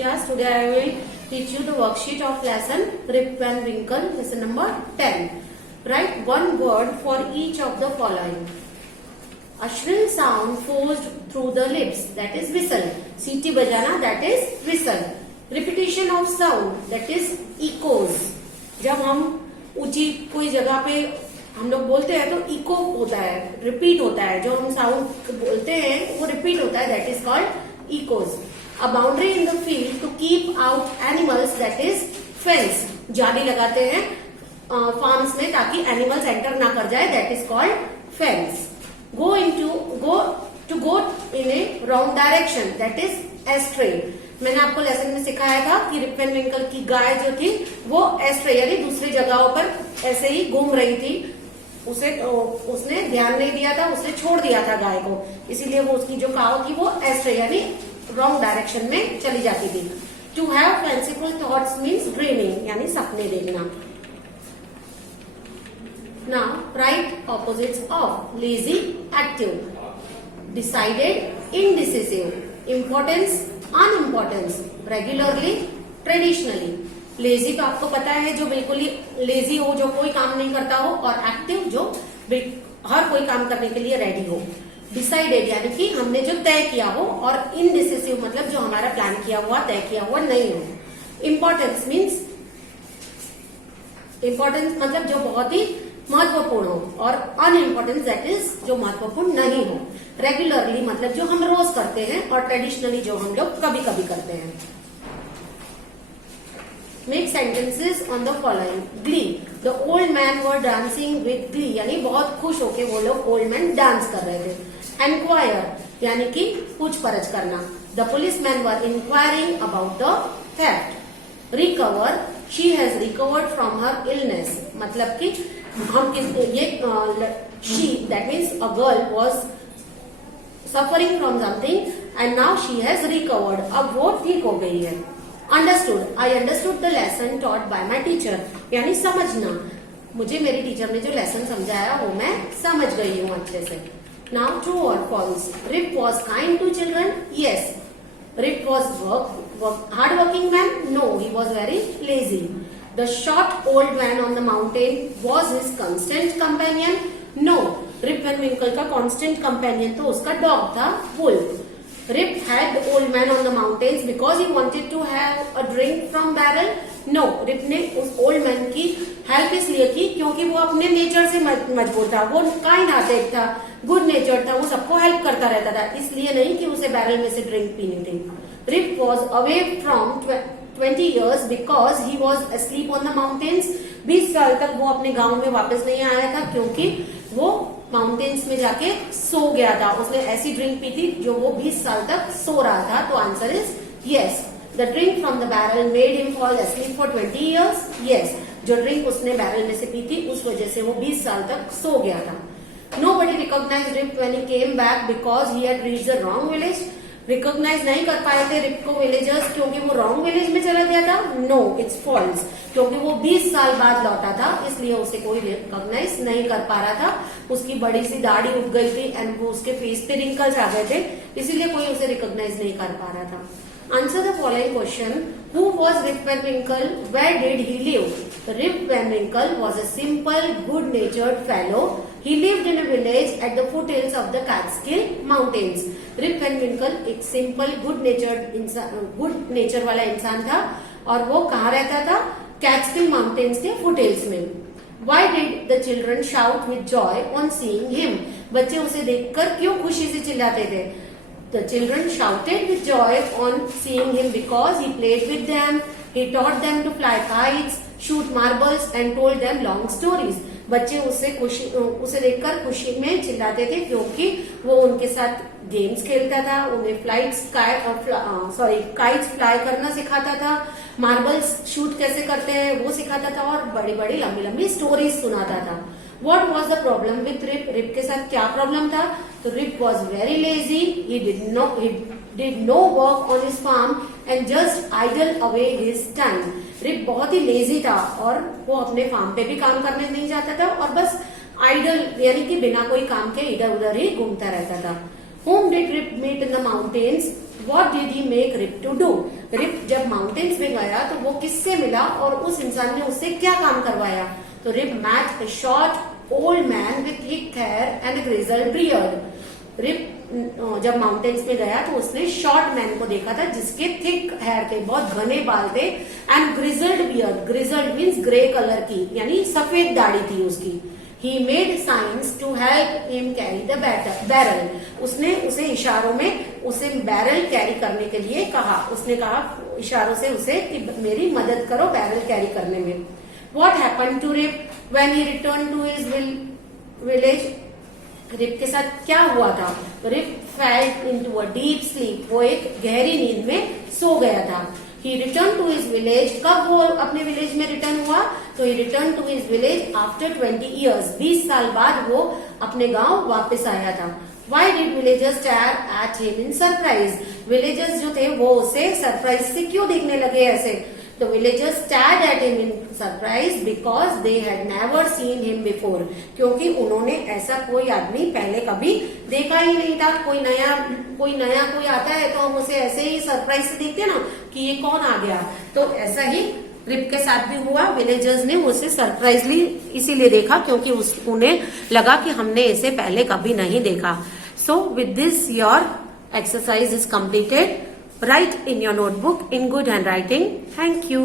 class. Today I will teach you the worksheet of lesson Rip Van Winkle, lesson number 10. Write one word for each of the following. A shrill sound forced through the lips, that is whistle. सीटी बजाना, that is whistle. Repetition of sound, that is echoes. जब हम ऊंची कोई जगह पे हम लोग बोलते हैं तो इको होता है, रिपीट होता है. जो हम साउंड बोलते हैं वो रिपीट होता है, that is called echoes. A boundary in the field to keep out animals, that is fence. जाली लगाते हैं फार्म्स में ताकि एनिमल्स एंटर ना कर जाए, that is called fence. Go in A wrong direction, that is ashtray. मैंने आपको लेसन में सिखाया था कि रिप वैन विंकल की गाय जो थी वो एस्ट्रे यानी दूसरी जगहों पर ऐसे ही घूम रही थी. उसने ध्यान नहीं दिया था, उसने छोड़ दिया था गाय को, इसीलिए वो उसकी जो काव थी वो एस्ट्रे यानी रॉन्ग डायरेक्शन में चली जाती थी. To have fanciful thoughts means dreaming यानी सपने देखना. Now right opposites of lazy, active. Decided, indecisive. Importance, unimportance. Regularly, traditionally. Lazy तो आपको पता है जो बिल्कुल ही लेजी हो, जो कोई काम नहीं करता हो, और एक्टिव जो हर कोई काम करने के लिए रेडी हो. डिसाइडेड यानी कि हमने जो तय किया हो, और इनडिसिसिव मतलब जो हमारा प्लान किया हुआ, तय किया हुआ नहीं हो. इम्पोर्टेंस मीन्स, इम्पोर्टेंस मतलब जो बहुत ही महत्वपूर्ण हो, और अनइम्पोर्टेंस दैट इज जो महत्वपूर्ण नहीं हो. रेगुलरली मतलब जो हम रोज करते हैं, और ट्रेडिशनली जो हम लोग कभी कभी करते हैं. Make sentences on the following. Glee. The old men were dancing with glee. यानी बहुत खुश होके वो लोग old men डांस कर रहे थे. Enquire यानी कि पूछ परछ करना. The policemen were inquiring about the theft. Recover. She has recovered from her illness. मतलब कि हम ये she that means a girl was suffering from something and now she has recovered. अब वो ठीक हो गई है. Understood. I understood the lesson taught by my teacher. यानी समझना. मुझे मेरी टीचर ने जो लेसन समझाया वो मैं समझ गई हूँ अच्छे से. Now true or false. Rip was kind to children. Yes. Rip was hard-working man. No, he was very lazy. The short old man on the mountain was his constant companion. No. Rip Van Winkle का constant companion तो उसका dog था, Wolf. Rip had the old man on the mountains because he wanted to have a drink from barrel. No, Rip ने उस old man की help इसलिए की क्योंकि वो अपने नेचर से मजबूर था. वो काइंड हार्टेड था, गुड नेचर था, वो सबको हेल्प करता रहता था, इसलिए नहीं कि उसे बैरल में से ड्रिंक पीनी थी. Rip was away from 20 years because he was asleep on the mountains. 20 साल तक वो अपने गांव में वापस नहीं आया था क्योंकि वो माउंटेन्स में जाके सो गया था. उसने ऐसी ड्रिंक पी थी जो वो 20 साल तक सो रहा था. तो answer is yes. The drink from the barrel made him fall asleep for 20 years. Yes, जो ड्रिंक उसने बैरल में से पी थी उस वजह से वो 20 साल तक सो गया था. Nobody recognized Rip when he came back because he had reached the wrong village. Recognise नहीं कर पाए थे रिप को विलेजर्स क्योंकि वो रॉन्ग विलेज में चला गया था. No, it's false. क्योंकि वो 20 साल बाद लौटा था इसलिए उसे कोई रिकॉग्नाइज नहीं कर पा रहा था. उसकी बड़ी सी दाढ़ी उग गई थी एंड वो उसके फेस पे रिंकल्स आ गए थे, इसीलिए कोई उसे रिकॉग्नाइज नहीं कर पा रहा था. Answer the following question. Who was Rip Van Winkle? Where did he live? Rip Van Winkle was a simple, good-natured fellow. He lived in a village at the foothills of the Catskill Mountains. Rip Van Winkle एक simple, good nature वाला इंसान था और वो कहाँ रहता था? Catskill Mountains के foothills में. Why did the children shout with joy on seeing him? बच्चे उसे देखकर क्यों खुशी से चिल्लाते थे? The children shouted with joy on seeing him because he played with them. He taught them to fly kites, shoot marbles and told them long stories. बच्चे उसे देखकर खुशी में चिल्लाते थे क्योंकि वो उनके साथ गेम्स खेलता था, उन्हें काइट्स फ्लाई करना सिखाता था, मार्बल्स शूट कैसे करते हैं वो सिखाता था और बड़ी बड़ी लंबी लंबी स्टोरीज सुनाता था. What was the problem with Rip? Rip के साथ क्या प्रॉब्लम था? तो Rip was very lazy. He did no work on his farm and just idled away his time. Rip बहुत ही लेजी था और वो अपने फार्म पे भी काम करने नहीं जाता था और बस आइडल यानी कि बिना कोई काम के इधर उधर ही घूमता रहता था. Whom did Rip meet in the mountains? What did he make Rip to do? Rip जब माउंटेन्स में गया तो वो किससे मिला और उस इंसान ने उससे क्या काम करवाया? तो Rip met a short old man with thick hair and grizzled beard. Rip जब माउंटेन्स में गया तो उसने शॉर्ट मैन को देखा था जिसके थिक हेयर थे, बहुत घने बाल थे, and grizzled beard, grizzled means grey colour की यानी सफेद दाढ़ी थी उसकी। He made signs to help him carry the barrel, उसने उसे इशारों में उसे बैरल कैरी करने के लिए कहा, उसने कहा इशारों से उसे कि मेरी मदद करो बैरल कैरी करने में। What happen to Rip when he return to his village? Rip के साथ क्या हुआ था? Rip felt into a deep sleep, वो एक गहरी नींद में सो गया था। He return to his village, कब वो अपने विलेज में रिटर्न हुआ? तो he return to his village after 20 years, 20 साल बाद वो अपने गांव वापस आया था। Why did villagers stare at him in surprise? Villagers जो थे वो उसे सरप्राइज से क्यों देखने लगे ऐसे? The villagers stared at him in surprise because they had never seen him before. क्योंकि उन्होंने ऐसा कोई आदमी पहले कभी देखा ही नहीं था। कोई नया कोई आता है तो हम उसे ऐसे ही सरप्राइज से देखते हैं ना कि ये कौन आ गया। तो ऐसा ही रिप के साथ भी हुआ, विलेजर्स ने उसे सरप्राइजली इसीलिए देखा क्योंकि उन्हें लगा कि हमने इसे पहले कभी नहीं देखा। So with this your exercise is completed. Write in your notebook in good handwriting. Thank you.